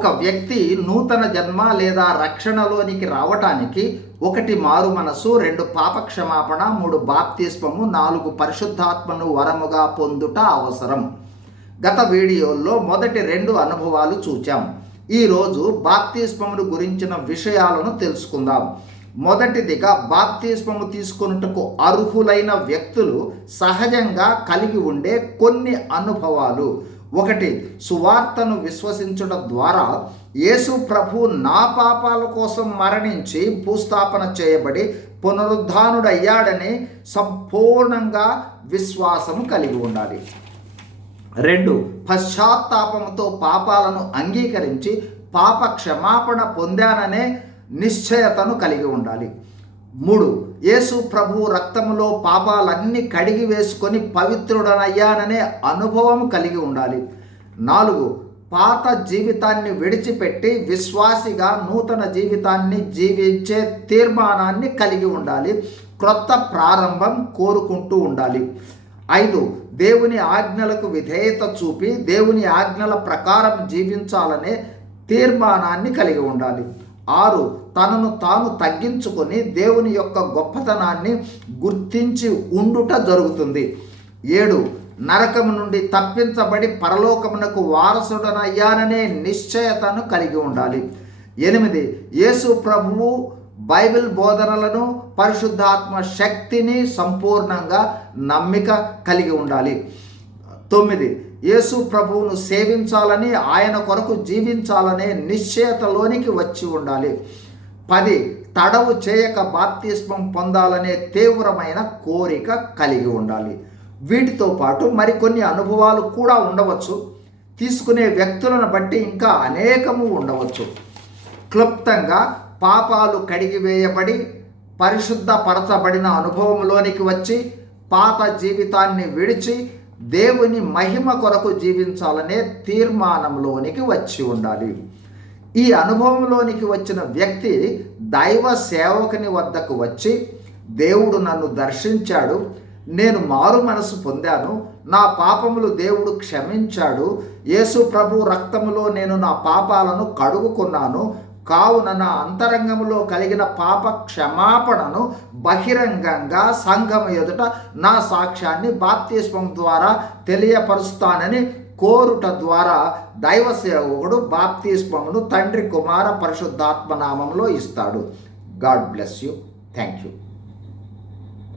ఒక వ్యక్తి నూతన జన్మ లేదా రక్షణలోనికి రావటానికి ఒకటి మారు మనసు రెండు పాప క్షమాపణ మూడు బాప్తిస్మము నాలుగు పరిశుద్ధాత్మను వరముగా పొందుట అవసరం. గత వీడియోల్లో మొదటి రెండు అనుభవాలు చూచాం. ఈరోజు బాప్తిస్మమును గురించిన విషయాలను తెలుసుకుందాం. మొదటిదిగా బాప్తిస్మము తీసుకొనుటకు అర్హులైన వ్యక్తులు సహజంగా కలిగి ఉండే కొన్ని అనుభవాలు. ఒకటి సువార్తను విశ్వసించడం ద్వారా యేసు ప్రభు నా పాపాల కోసం మరణించి భూస్థాపన చేయబడి పునరుద్ధానుడయ్యాడని సంపూర్ణంగా విశ్వాసం కలిగి ఉండాలి. రెండు పశ్చాత్తాపంతో పాపాలను అంగీకరించి పాప క్షమాపణ పొందాననే నిశ్చయతను కలిగి ఉండాలి. మూడు యేసు ప్రభు రక్తములో పాపాలన్నీ కడిగి వేసుకొని పవిత్రుడనయ్యాననే అనుభవం కలిగి ఉండాలి. నాలుగు పాత జీవితాన్ని విడిచిపెట్టి విశ్వాసిగా నూతన జీవితాన్ని జీవించే తీర్మానాన్ని కలిగి ఉండాలి. క్రొత్త ప్రారంభం కోరుకుంటూ ఉండాలి. ఐదు దేవుని ఆజ్ఞలకు విధేయత చూపి దేవుని ఆజ్ఞల ప్రకారం జీవించాలనే తీర్మానాన్ని కలిగి ఉండాలి. ఆరు తనను తాను తగ్గించుకొని దేవుని యొక్క గొప్పతనాన్ని గుర్తించి ఉండుట జరుగుతుంది. ఏడు నరకము నుండి తప్పించబడి పరలోకమునకు వారసుడనయ్యాననే నిశ్చయతను కలిగి ఉండాలి. ఎనిమిది యేసు ప్రభువు బైబిల్ బోధనలను పరిశుద్ధాత్మ శక్తిని సంపూర్ణంగా నమ్మిక కలిగి ఉండాలి. తొమ్మిది యేసు ప్రభువును సేవించాలని ఆయన కొరకు జీవించాలనే నిశ్చయతలోనికి వచ్చి ఉండాలి. పది తడవు చేయక బాప్తిస్మం పొందాలనే తీవ్రమైన కోరిక కలిగి ఉండాలి. వీటితో పాటు మరికొన్ని అనుభవాలు కూడా ఉండవచ్చు. తీసుకునే వ్యక్తులను బట్టి ఇంకా అనేకము ఉండవచ్చు. క్లుప్తంగా పాపాలు కడిగివేయబడి పరిశుద్ధపరచబడిన అనుభవంలోనికి వచ్చి పాత జీవితాన్ని విడిచి దేవుని మహిమ కొరకు జీవించాలనే తీర్మానంలోనికి వచ్చి ఉండాలి. ఈ అనుభవంలోనికి వచ్చిన వ్యక్తి దైవ సేవకుని వద్దకు వచ్చి దేవుడు నన్ను దర్శించాడు నేను మారు మనసు పొందాను నా పాపములు దేవుడు క్షమించాడు యేసు ప్రభు రక్తములో నేను నా పాపాలను కడుగుకున్నాను కావున నా అంతరంగంలో కలిగిన పాప క్షమాపణను బహిరంగంగా సంఘం ఎదుట నా సాక్ష్యాన్ని బాప్తిస్మం ద్వారా తెలియపరుస్తానని కోరుట ద్వారా దైవ సేవకుడు బాప్తిస్మమును తండ్రి కుమార పరిశుద్ధాత్మ నామంలో ఇస్తాడు. God bless you. Thank you